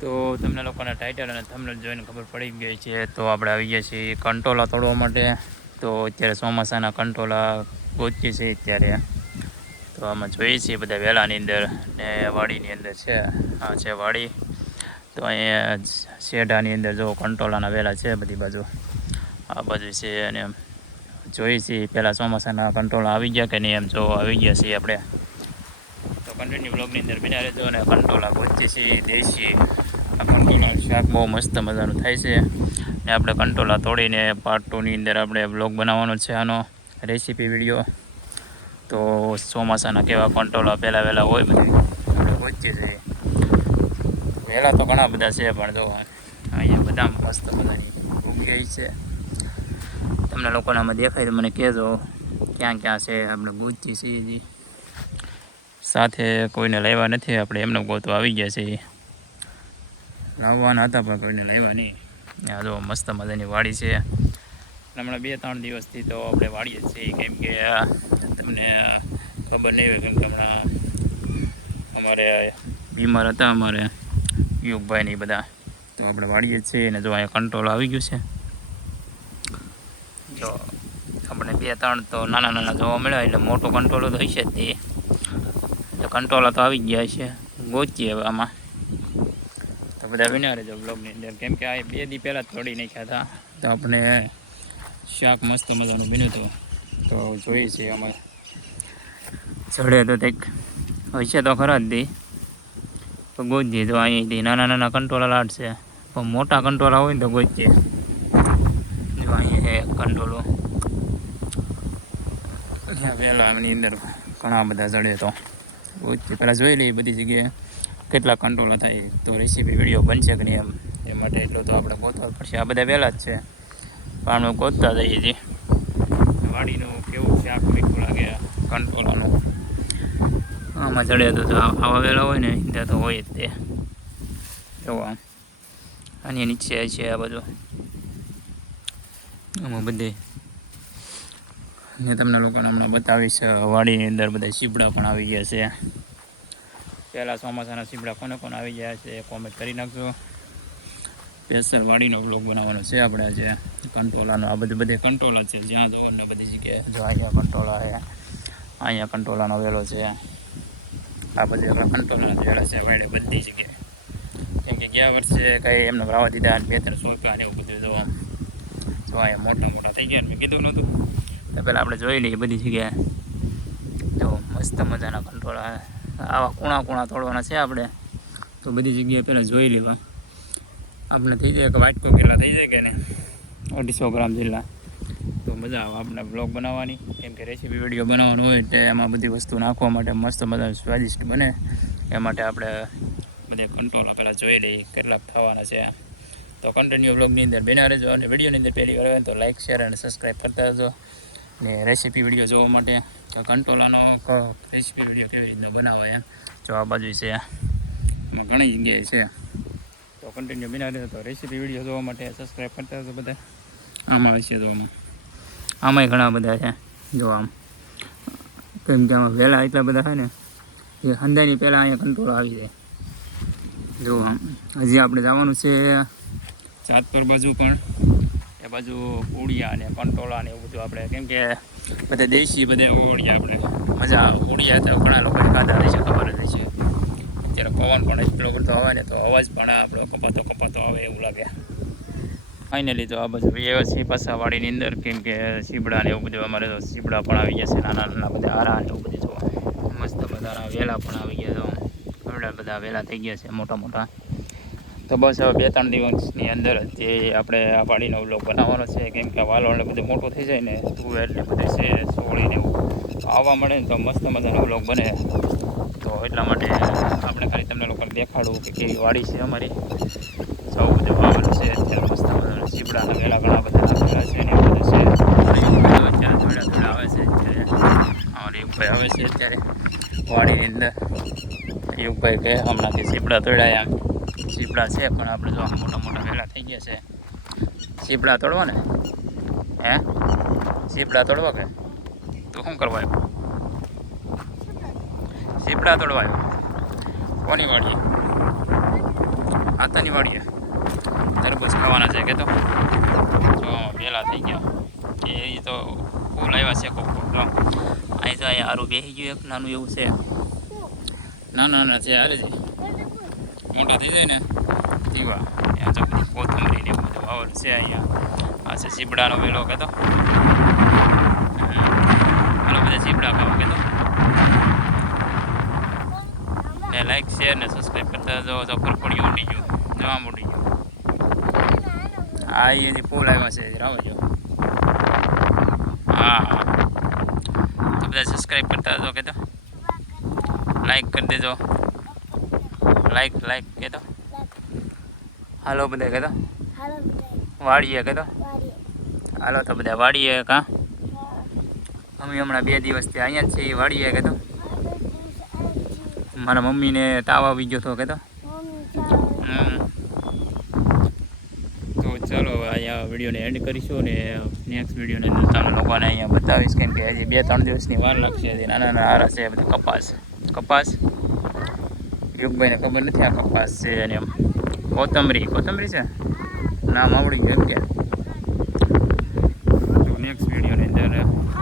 તો તમને લોકોના ટાઇટલ અને થંબનેલ જોઈને ખબર પડી ગઈ છે. તો આપણે આવી ગયા છીએ કંટોલા તોડવા માટે. તો અત્યારે ચોમાસાના કંટોલા ગોતીએ છીએ અત્યારે. તો આમાં જોઈએ છીએ બધા વેલાની અંદર ને વાડીની અંદર છે. આ છે વાડી. તો અહીંયા શેઢાની અંદર જો કંટોલાના વેલા છે બધી બાજુ. આ બાજુ છે અને જોઈએ છીએ પહેલાં ચોમાસાના કંટોલા આવી ગયા કે નહીં એમ જો આવી ગયા છીએ આપણે. તો કન્ટિન્યુ બ્લોગની અંદર બિના રહેજો અને કંટોલા ગોતીએ છીએ દેશી. આ કંટોલા શાક બહુ મસ્ત મજાનું થાય છે ને આપણે કંટોલા તોડીને પાર્ટ 2ની અંદર આપણે બ્લોગ બનાવવાનો છે આનો રેસીપી વિડીયો. તો ચોમાસાના કેવા કંટોલા પહેલાં વહેલા હોય બધી આપણે ગોતીએ છીએ. વહેલા તો ઘણા બધા છે પણ જો અહીંયા બધા મસ્ત મજાની ઉગી છે. તમને લોકોને આમાં દેખાય તો મને કહેજો ક્યાં ક્યાં છે. આપણે ગોતીએ છીએ સાથે કોઈને લાવ્યા નથી, આપણે એમને ગોતવા આવી ગયા છીએ. લાવવાના હતા પણ કોઈને લાવ્યા નહીં. આ જો મસ્ત મજાની વાડી છે. હમણાં 2-3 દિવસથી તો આપણે વાડીએ જ છીએ કેમ કે તમને ખબર નહીં હોય કેમ કે હમણાં અમારે બીમાર હતા અમારે યુગભાઈ ને બધા. તો આપણે વાડીએ જ છીએ અને જો અહીંયા કંટ્રોલ આવી ગયું છે. જો આપણે 2-3 તો નાના નાના જોવા મળ્યા એટલે મોટો કંટ્રોલ તો હશે જ તે. એટલે કંટ્રોલા તો આવી ગયા છે, ગોતીએ હવે આમાં. તો બધા વિના રહેજો બ્લોગની અંદર કેમ કે આ 2 દી પહેલાં તોડી નાખ્યા હતા. તો આપણે શાક મસ્ત મજાનું બન્યું હતું. તો જોઈએ છીએ અમે ચડે તો કંઈક હશે તો ખરા જ દી. તો ગોતીએ તો અહીંથી નાના નાના કંટ્રોલા લાડશે પણ મોટા કંટ્રોલા હોય ને તો ગોતીએ. જો અહીંયા કંટ્રોલો વહેલા આમની અંદર ઘણા બધા ચડે તો ગોતીએ. પહેલાં જોઈ લઈએ બધી જગ્યાએ કેટલા કંટ્રોલો થાય તો રેસીપી વિડીયો બનશે કે નહીં એ માટે એટલું તો આપણે ગોતવા પડશે. આ બધા વહેલા જ છે પણ અમે ગોતતા જઈએ છીએ. વાડીનું કેવું શાક મીઠું લાગે કંટ્રોલાનું. આમાં ચડે તો આવા વહેલા હોય ને ત્યાં તો હોય જ તે. જોવા આની નીચે છે આ બધું આમાં બધે. ને તમને લોકોને હમણાં બતાવીશ વાડીની અંદર બધા સીપડા પણ આવી ગયા છે. પહેલાં ચોમાસાના સીપડા કોને કોને આવી ગયા છે કોમેન્ટ કરી નાખજો. સ્પેશિયલ વાડીનો બ્લોગ બનાવવાનો છે આપણે આજે કંટોલાનો. આ બધે કંટોલા છે જ્યાં જોવો ને બધી જગ્યાએ. જો અહીંયા કંટોલા છે, અહીંયા કંટોલાનો વેલો છે. આ બધે કંટોલાના વેલા છે વાડે બધી જગ્યાએ. કેમ કે ગયા વર્ષે કંઈ એમને વાવા દીધા 2-3 સોંપ્યા ને એવું બધું જોવા. જો અહીંયા મોટા મોટા થઈ ગયા મેં કીધું નહોતું તો પહેલાં આપણે જોઈ લઈએ બધી જગ્યાએ. જો મસ્ત મજાના કંટોલા આવા કૂણા તોડવાના છે આપણે. તો બધી જગ્યાએ પહેલાં જોઈ લેવા. આપણે થઈ જાય કે વાટકો કેટલા થઈ જાય કે ને 250 ગ્રામ જેટલા. તો મજા આવે આપણે બ્લોગ બનાવવાની કેમ કે રેસીપી વિડીયો બનાવવાનો હોય એટલે એમાં બધી વસ્તુ નાખવા માટે મસ્ત મજા સ્વાદિષ્ટ બને. એ માટે આપણે બધે કંટ્રોલો પહેલાં જોઈ લઈએ કેટલાક થવાના છે. તો કન્ટિન્યુ બ્લોગની અંદર બન્યા રહેજો અને વિડીયોની અંદર પહેલી વાર હોય તો લાઇક શેર અને સબસ્ક્રાઈબ કરતા રહેજો. ને રેસીપી વિડીયો જોવા માટે કંટોલાનો રેસીપી વિડીયો કેવી રીતના બનાવાય એમ જો આ બાજુ છે એમાં ઘણી જગ્યાએ છે. તો કન્ટિન્યુ બના રહેજો. તો રેસીપી વિડીયો જોવા માટે સબસ્ક્રાઈબ કરતા રહેજો બધા. આમાં હશે તો આમાંય ઘણા બધા છે જો આમ કેમ કે આમાં વહેલા એટલા બધા છે ને એ હંદાની પહેલાં અહીંયા કંટ્રોલ આવી જાય. જો આમ હજી આપણે જવાનું છે ચાંદપર બાજુ પણ એ બાજુ ઓળિયા અને કંટોલા ને એવું બધું આપણે કેમ કે બધા દેશી બધા ઓળિયા આપણે મજા આવે. ઓળિયા તો ઘણા લોકોને ખાધા રહેશે ખબર જ હશે. અત્યારે પવન પણ એટલો બધો આવે ને તો અવાજ પણ આપણો કપાતો આવે એવું લાગે. ફાઇનલી તો આ બધું વ્યવસ્થિત પાછા વાડીની અંદર કેમ કે સીબડા ને એવું બધું અમારે તો સીબડા પણ આવી ગયા છે નાના નાના બધા હારા ને એવું બધું જોવા મસ્ત બધાના વેલા પણ આવી ગયા. તો ઘણા બધા વેલા થઈ ગયા છે મોટા મોટા. તો બસ હવે 2-3 દિવસની અંદર જે આપણે આ વાડીનો વ્લોગ બનાવવાનો છે કેમ કે વાલોળને બધું મોટું થઈ જાય ને તુવેર એટલે બધું છે સોળીને એવું આવવા મળે ને તો મસ્ત મજાનો વ્લોગ બને. તો એટલા માટે આપણે ખાલી તમને લોકોને દેખાડવું કે કેવી વાડી છે અમારી. સૌ બધું વાવવાનું છે અત્યારે મસ્ત મજાના સીપડાના વેલા ઘણા બધા નાખેલા છે ને એવું બધું છે. અત્યારે થોડા આવે છે અત્યારે અમારે યુગભાઈ આવે છે અત્યારે વાડીની અંદર. યુગભાઈ કહે હમણાંથી સીપડા તોડાયા સીપડા છે પણ આપણે જો મોટા મોટા વેલા થઈ ગયા છે. સીપડા તોડવા ને હે સીપડા તોડવા કે તું શું કરવા આવ્યો? સીપડા તોડવા આવ્યો કોની વાડી? આતાની વાડીએ તરબૂચ ખાવાના છે કે તો જો વહેલા થઈ ગયા કે એ તો ફૂલ આવ્યા છે કોક જો અહીં તો અહીંયા સારું બેસી ગયું એક નાનું એવું છે નાના છે હારે છે મોટા થઈ જાય ને દીવા ત્યાં જો બધી કોથમરી ને બધું વાવલ છે અહીંયા આ છે સીબડાનો વેલો કહેતો હાલો બધા સીબડા ખાવા કહેતો ને લાઈક શેર ને સબસ્ક્રાઈબ કરતા જો ફરફડિયું ઉડી ગયું જવા ઉડી ગયું હા એ ફૂલ આવ્યા છે રાવ જો હા તો બધા સબસ્ક્રાઈબ કરતા જો કહેતો લાઈક કરી દેજો લાઈક કહેતો હાલો બધા કહેતો વાડીએ કહેતો હાલો તો બધા વાડીએ કાં અમે હમણાં 2 દિવસથી અહીંયા જ છીએ વાડીએ કહેતો મારા મમ્મીને તાવ આવી ગયો હતો કહેતો તો ચાલો અહીંયા વિડીયોને એન્ડ કરીશું ને નેક્સ્ટ વિડીયોને અંદર તમને લોકોને અહીંયા બતાવીશ કેમ કે હજી 2-3 દિવસની વાર લાગશે નાના હારા છે બધું કપાસ યુગભાઈને ખબર નથી આ કપાસ છે અને એમ કોથમરી છે નામ આવડી ગયું એમ કે તો નેક્સ્ટ વિડીયોની અંદર